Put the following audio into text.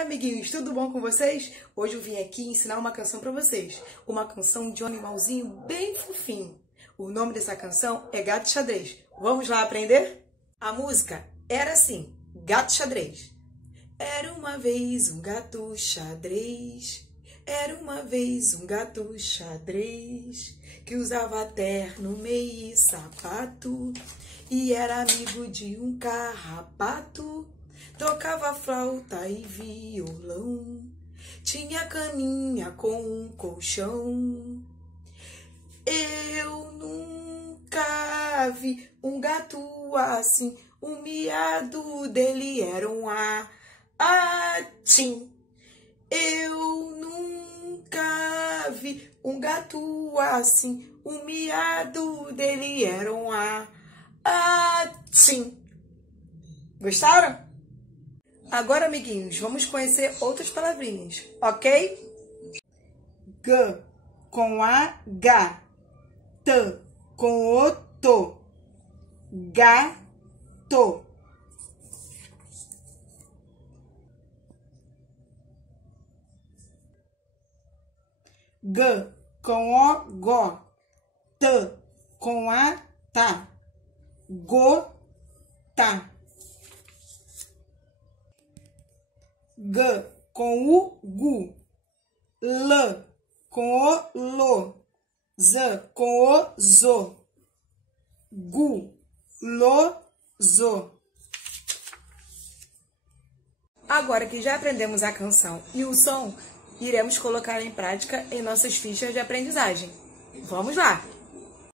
Olá, amiguinhos, tudo bom com vocês? Hoje eu vim aqui ensinar uma canção pra vocês. Uma canção de um animalzinho bem fofinho. O nome dessa canção é Gato Xadrez. Vamos lá aprender? A música era assim, Gato Xadrez. Era uma vez um gato xadrez. Era uma vez um gato xadrez que usava terno, meia e sapato e era amigo de um carrapato. Tocava flauta e violão, tinha caminha com um colchão. Eu nunca vi um gato assim, o miado dele era um atim. Eu nunca vi um gato assim, o miado dele era um atim. Gostaram? Agora, amiguinhos, vamos conhecer outras palavrinhas, ok? G com H, T com o to, gato. G com o go, T com a tá, gota. G com o gu, L com o lo, Z com o zo, gu, lo, zo. Agora que já aprendemos a canção e o som, iremos colocar em prática em nossas fichas de aprendizagem. Vamos lá!